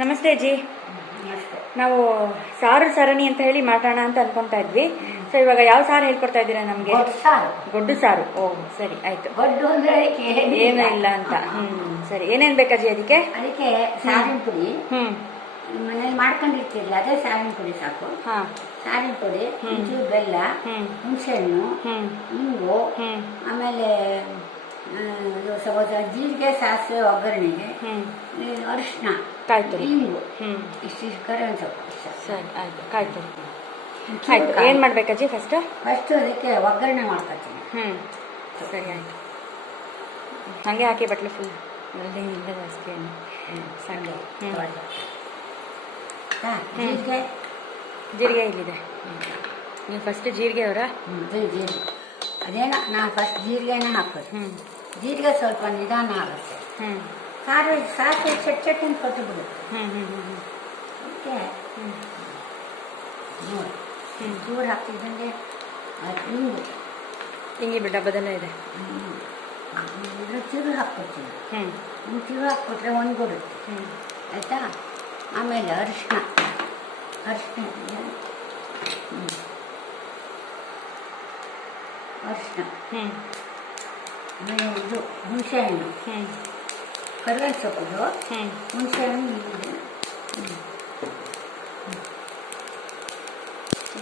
ನಮಸ್ತೆ ಅಜ್ಜಿ. ನಮಸ್ತೆ. ನಾವು ಸಾರು ಸರಣಿ ಅಂತ ಹೇಳಿ ಮಾಡೋಣ ಅಂತ ಅನ್ಕೊಂತಾ ಇದ್ವಿ. ಸೊ ಇವಾಗ ಯಾವ ಸಾರು ಹೇಳ್ಕೊಡ್ತಾ ಇದ್ದೀರಾ ನಮ್ಗೆ? ಗೊಡ್ಡು ಸಾರು. ಓ ಸರಿ ಆಯ್ತು. ಗೊಡ್ಡು ಅಂದ್ರೆ ಏನೂ ಇಲ್ಲ ಅಂತ. ಸರಿ, ಏನೇನ್ ಬೇಕಜ್ಜಿ ಅದಕ್ಕೆ? ಅದಕ್ಕೆ ಸಾರಿನ ಪುಡಿ ಮನೇಲಿ ಮಾಡ್ಕೊಂಡಿರ್ತಿರ್ಲಿಲ್ಲ, ಅದೇ ಸಾರಿನ ಪುಡಿ ಸಾಕು. ಸಾರಿನ ಪುಡಿ, ಒಂಚೂರು ಬೆಲ್ಲ, ಹುಣಸೆಹಣ್ಣು, ಹಿಂಗು, ಆಮೇಲೆ ಸ್ವಲ್ಪ ಜೀರಿಗೆ, ಸಾಸಿವೆ ಒಗ್ಗರಣೆಗೆ, ಅರಿಶಿನ, ಕಾಯ್ತುರಿ, ಹಿಂಗು, ಇಷ್ಟಿಷ್ಟು ಕರಿಬೇವಿನ ಸೊಪ್ಪು. ಸರಿ ಆಯ್ತು, ಕಾಯ್ತುರಿ. ಆಯ್ತು, ಏನ್ ಮಾಡ್ಬೇಕಜ್ಜಿ? ಫಸ್ಟ್ ಅದಕ್ಕೆ ಒಗ್ಗರಣೆ ಮಾಡ್ಕೊತೀನಿ. ಸರಿ ಆಯ್ತು. ಹಂಗೆ ಹಾಕಿ ಬಟ್ಲು ಫುಲ್ ಇಲ್ಲ ಜಾಸ್ತಿ ಸಂಗೆ. ಜೀರಿಗೆ ಇಲ್ಲಿದೆ. ನೀವು ಫಸ್ಟ್ ಜೀರಿಗೆ ಅವರ? ಜೀರಿಗೆ ಅದೇನ ನಾನು ಫಸ್ಟ್ ಜೀರಿಗೆನ ಹಾಕೋದು. ಜೀರಿಗೆ ಸ್ವಲ್ಪ ನಿಧಾನ ಆಗುತ್ತೆ. ಸಾಸಿವೆ ಚಟ್ ಚಟ್ ಅಂತ ಕೊಟ್ಟು ಬಿಡುತ್ತೆ. ಓಕೆ, ನೋಡಿ ಚೂರು ಹಾಕ್ತಿದ್ದಂಗೆ ಹಿಂಗು ಹಿಂಗೆ ಡಬ್ಬದಲ್ಲೇ ಇದೆ. ಚೂರು ಹಾಕ್ಕೊಡ್ತೀನಿ. ಚೂರು ಹಾಕ್ಕೊಟ್ರೆ ಒಣಗೊಡುತ್ತೆ. ಆಯಿತಾ? ಆಮೇಲೆ ಅರಿಶಿನ ಅರಿಶಿನ ಆಮೇಲೆ ಇದು ಹುಣಸೆಹಣ್ಣು, ಕರಿಬೇವಿನ ಸೊಪ್ಪು, ಹುಣಸೆಹಣ್ಣು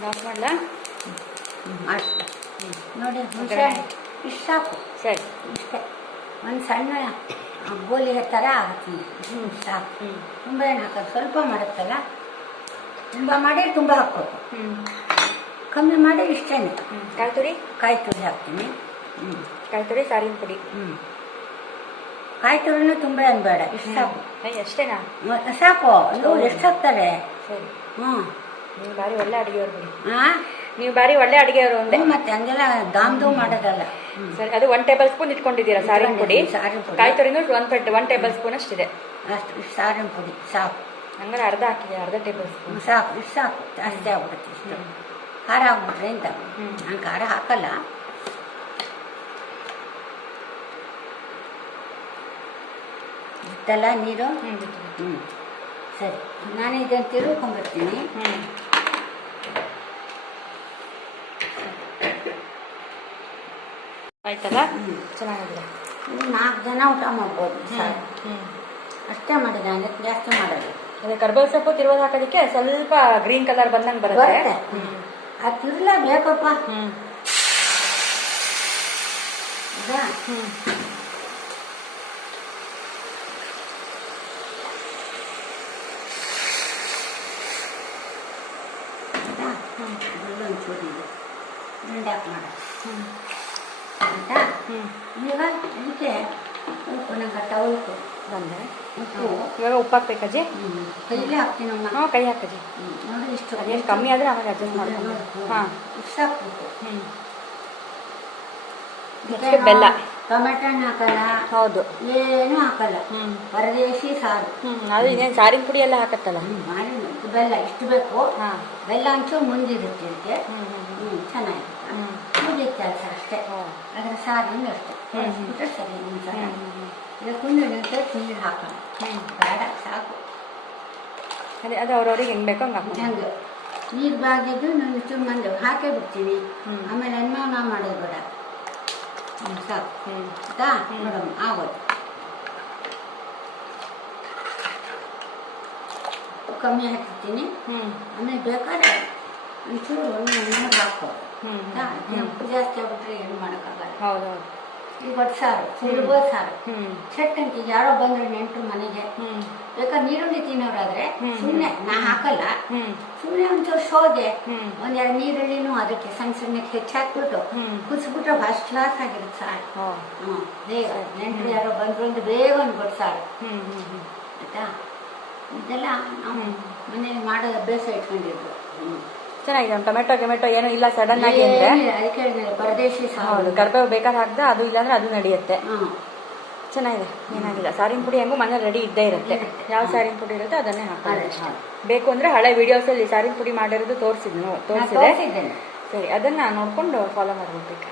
ಆಫ್ ಮಾಡಲಾ? ಅಷ್ಟು ನೋಡಿ, ಹುಣಸೆಹಣ್ಣು ಇಷ್ಟು ಸಾಕು. ಸರಿ, ಇಷ್ಟೇ. ಒಂದು ಸಣ್ಣ ಗೋಲಿ ಥರ ಆಗುತ್ತೆ. ಇಷ್ಟು ಸಾಕು. ತುಂಬ ಏನು ಹಾಕೋದು, ಸ್ವಲ್ಪ ಮಾಡುತ್ತಲ್ಲ. ತುಂಬ ಮಾಡಿ ತುಂಬ ಹಾಕ್ಬೇಕು, ಕಮ್ಮಿ ಮಾಡಿ ಇಷ್ಟೇ. ಕಾಯ್ತುರಿ ಹಾಕ್ತೀನಿ. ಕಾಯ್ತುರಿ, ಸಾರಿನ ಪುಡಿ. ಕಾಯ್ತುರಿನೂ ತುಂಬ ಏನು ಬೇಡ, ಇಷ್ಟು ಸಾಕು. ಅಷ್ಟೇನಾ? ಸಾಕು. ಅದು ಎಷ್ಟು ಹಾಕ್ತಾರೆ? ಸರಿ. ನೀವು ಭಾರಿ ಒಳ್ಳೆ ಅಡುಗೆಯವರು ಬಿಡಿ. ನೀವು ಭಾರಿ ಒಳ್ಳೆ ಅಡುಗೆಯವರು ಒಂದೇ. ಮತ್ತೆ ಹಂಗೆಲ್ಲ ದಾಮ್ದು ಮಾಡೋದಲ್ಲ. ಸರಿ, ಅದು 1 ಟೇಬಲ್ ಸ್ಪೂನ್ ಇಟ್ಕೊಂಡಿದ್ದೀರಾ ಸಾರಿನ ಪುಡಿ? ಕಾಯ್ತುರಿನೂ 1 ಟೇಬಲ್ ಸ್ಪೂನ್ ಅಷ್ಟಿದೆ. ಅಷ್ಟು ಇಷ್ಟು ಸಾರಿನ ಪುಡಿ ಸಾಕು. ಹಂಗಾರೆ ಅರ್ಧ ಹಾಕಿದೆ, ಅರ್ಧ ಟೇಬಲ್ ಸ್ಪೂನ್ ಸಾಕು. ಇಷ್ಟು ಸಾಕು, ಜಾಸ್ತಿ ಆಗ್ಬಿಡುತ್ತೆ. ಇಷ್ಟು ಖಾರ ಆಗ್ಬಿಟ್ರೆ ಅಂತ ನಾನು ಖಾರ ಹಾಕಲ್ಲ. ಇತ್ತಲ್ಲ ನೀರು. ಸರಿ, ನಾನು ಇದನ್ನು ತಿರುಗ್ಕೊಂಡ್ಬರ್ತೀನಿ. ಆಯ್ತಲ್ಲ? ಚೆನ್ನಾಗಿದೆ. 4 ಜನ ಊಟ ಮಾಡ್ಬೋದು. ಅಷ್ಟೇ ಮಾಡಿದೆ, ಅದಕ್ಕೆ ಜಾಸ್ತಿ ಮಾಡೋದು. ಅದೇ ಕರ್ಬೇವು ಸೊಪ್ಪು ತಿರುವುದು ಹಾಕೋದಕ್ಕೆ ಸ್ವಲ್ಪ ಗ್ರೀನ್ ಕಲರ್ ಬಂದಂಗೆ ಬರುತ್ತೆ. ಅದು ತಿರ್ಲೇ ಬೇಕಪ್ಪ. ಒಂಚೂರಿದೆ ದಂಡಾಕ್ ಮಾಡೋದು. ಆಯಿತಾ? ಈಗ ಅದಕ್ಕೆ ಉಪ್ಪು ನಂಗೆ ಟವಲ್ಕು ಬಂದೆ. ಉಪ್ಪು ಇವಾಗ ಉಪ್ಪು ಹಾಕ್ಬೇಕಜ್ಜಿ? ಕೈಲೇ ಹಾಕ್ತೀನಮ್ಮ. ಕೈ ಹಾಕಜ್ಜಿ. ನೋಡಿ ಇಷ್ಟು. ಅದೇನು ಕಮ್ಮಿ ಆದರೆ ಆವಾಗ ಅಡ್ಜಸ್ಟ್ ಮಾಡ್ಕೊಂಡು. ಇಷ್ಟು ಹಾಕ್ಬೇಕು. ಬೆಲ್ಲ, ಟೊಮೆಟೊ ಹಣ್ಣು ಹಾಕಲ್ಲ. ಹೌದು, ಏನು ಹಾಕಲ್ಲ. ಪರದೇಶಿ ಸಾರು. ಅದು ಇನ್ನೇನು ಸಾರಿನ ಪುಡಿ ಎಲ್ಲ ಹಾಕತ್ತಲ್ಲ. ಮಾಡಿ ಬೆಲ್ಲ ಇಷ್ಟು ಬೇಕು. ಬೆಲ್ಲ ಒಂಚೂರು ಮುಂದಿರುತ್ತೆ ಅದಕ್ಕೆ. ಚೆನ್ನಾಗಿರುತ್ತೆ. ಮುಗಿದ ಕೆಲಸ ಅಷ್ಟೇ. ಅದರ ಸಾರಿನ ಅಷ್ಟೇ ಬಿಟ್ಟರೆ ಸರಿ. ಇದಕ್ಕೆ ನೀರು ಹಾಕೋಣ. ಬೇಡ, ಸಾಕು. ಅದೇ ಅದು ಅವ್ರವ್ರಿಗೆ ಹೆಂಗೆ ಬೇಕೋ ಹಂಗೆ ಹಾಕಿ. ಹಂಗೆ ನೀರು ಬಾಗಿದ್ದು ನಾನು ಚುಮ್ಮಂದು ಹಾಕೇ ಬಿಡ್ತೀನಿ. ಆಮೇಲೆ ಅನ್ನ ಮಾಡೋದು ಬೇಡ. ಸಾಕು. ಆಯ್ತಾ? ಮೇಡಮ್ ಆಗೋದು. ಕಮ್ಮಿ ಹಾಕಿರ್ತೀನಿ. ಆಮೇಲೆ ಬೇಕಾದ್ರೆ ಒಂಚೂರು ಒಂದು ಹಾಕೋ. ಉಪ್ಪು ಜಾಸ್ತಿ ಆಗ್ಬಿಟ್ರೆ ಏನು ಮಾಡೋಕ್ಕಾಗಲ್ಲ. ಹೌದೌದು. ಈಗ ಒಟ್ಟು ಸಾರು, ಸುಲಭ ಸಾರು. ಚಟ್ಟಂಗೆ ಯಾರೋ ಬಂದ್ರೆ ನೆಂಟರು ಮನೆಗೆ ಬೇಕಾದ್ರೆ ನೀರುಳ್ಳಿ ತಿನ್ನೋರಾದ್ರೆ ಸುಮ್ಮನೆ ನಾ ಹಾಕಲ್ಲ. ಸುಮ್ಮನೆ ಒಂಚೂರು ಶೋಗೆ 1-2 ನೀರುಳ್ಳಿನೂ ಅದಕ್ಕೆ ಸಣ್ಣ ಸಣ್ಣಕ್ಕೆ ಹೆಚ್ಚಾಕ್ಬಿಟ್ಟು ಕುದಿಸ್ಬಿಟ್ರೆ ಫಸ್ಟ್ ಕ್ಲಾಸ್ ಆಗಿರುತ್ತೆ ಸಾರು. ಬೇಗ ನೆಂಟರು ಯಾರೋ ಬಂದ್ರು ಅಂದ್ರೆ ಬೇಗ ಒಂದು ಗೊತ್ತು ಸಾರು. ಆಯ್ತಾ? ಇದೆಲ್ಲ ನಾವು ಮನೇಲಿ ಮಾಡೋದು ಅಭ್ಯಾಸ ಇಟ್ಕೊಂಡಿದ್ರು. ಚೆನ್ನಾಗಿದೆ. ಟೊಮೆಟೊ ಏನೂ ಇಲ್ಲ ಸಡನ್ ಆಗಿ ಅಂದ್ರೆ ಪರದೇಶಿ ಹೌದು. ಕರ್ಬೇವು ಬೇಕಾದ್ರೆ ಹಾಕ್ದೆ, ಅದು ಇಲ್ಲಾಂದ್ರೆ ಅದು ನಡೆಯುತ್ತೆ. ಚೆನ್ನಾಗಿದೆ, ಏನಾಗಿಲ್ಲ. ಸಾರಿನ ಪುಡಿ ಹೆಂಗು ಮನೇಲಿ ರೆಡಿ ಇದ್ದೇ ಇರುತ್ತೆ. ಯಾವ ಸಾರಿನ ಪುಡಿ ಇರುತ್ತೆ ಅದನ್ನೇ ಹಾಕೋದು. ಬೇಕು ಅಂದ್ರೆ ಹಳೆ ವಿಡಿಯೋಸಲ್ಲಿ ಸಾರಿನ ಪುಡಿ ಮಾಡಿರೋದು ತೋರಿಸಿದೆ. ಸರಿ, ಅದನ್ನ ನೋಡ್ಕೊಂಡು ಫಾಲೋ ಮಾಡ್ಬೇಕು.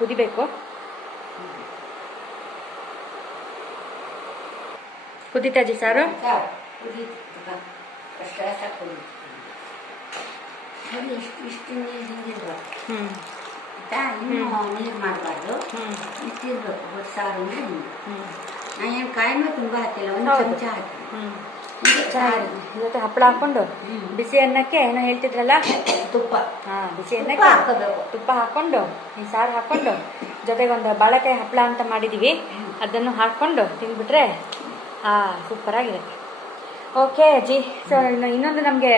ಕುದಿಬೇಕು. ಕುದಿತಾಜಿ ಸಾರು ಸಾರು ಕುದೀತು ಅಷ್ಟೇ ಸಾಕು ಕುದೀತು ಅದು ಇಷ್ಟು ನೀರು ಹಿಂಗಿರ್ಬೇಕು ಹ್ಞೂ ಇನ್ನೂ ನೀರು ಮಾಡಬಾರ್ದು ಇಷ್ಟಿರ್ಬೇಕು ಬಟ್ ಸಾರು ಅಂದರೆ ಹಿಂಗೆ ನಾನು ಏನು ಕಾಯಿನೂ ತುಂಬ ಹಾಕಿಲ್ಲ ಒಂದು ಚಮಚ ಹಾಕಿ ಚೆನ್ನಾಗಿದೆ ಇವತ್ತು ಹಪ್ಪಳ ಹಾಕೊಂಡು ಬಿಸಿ ಅನ್ನಕ್ಕೆ ಏನೋ ಹೇಳ್ತಿದ್ರಲ್ಲ ತುಪ್ಪ ಬಿಸಿ ಅನ್ನಕ್ಕೆ ಹಾಕೋಬೇಕು ತುಪ್ಪ ಹಾಕೊಂಡು ಈ ಸಾರು ಹಾಕೊಂಡು ಜೊತೆಗೆ ಒಂದು ಬಾಳೆಕಾಯಿ ಹಪ್ಪಳ ಅಂತ ಮಾಡಿದೀವಿ ಅದನ್ನು ಹಾಕೊಂಡು ತಿಂದ್ಬಿಟ್ರೆ ಸೂಪರ್ ಆಗಿರುತ್ತೆ. ಓಕೆ ಅಜ್ಜಿ. ಸೊ ಇನ್ನೊಂದು ನಮಗೆ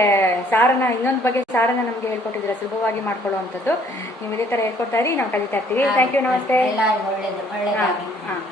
ಇನ್ನೊಂದು ಬಗ್ಗೆ ಸಾರನ್ನ ನಮಗೆ ಹೇಳ್ಕೊಟ್ಟಿದ್ದೀರಾ ಸುಲಭವಾಗಿ ಮಾಡ್ಕೊಳ್ಳುವಂಥದ್ದು. ನೀವು ಇದೇ ಥರ ಹೇಳ್ಕೊಡ್ತಾ ಇರಿ, ನಾವು ಕಲಿತಾ ಇರ್ತೀವಿ. ಥ್ಯಾಂಕ್ ಯು, ನಮಸ್ತೆ. ಎಲ್ಲರಿಗೂ ಒಳ್ಳೇದು ಒಳ್ಳೆಯದಾಗಿ. ಹಾಂ.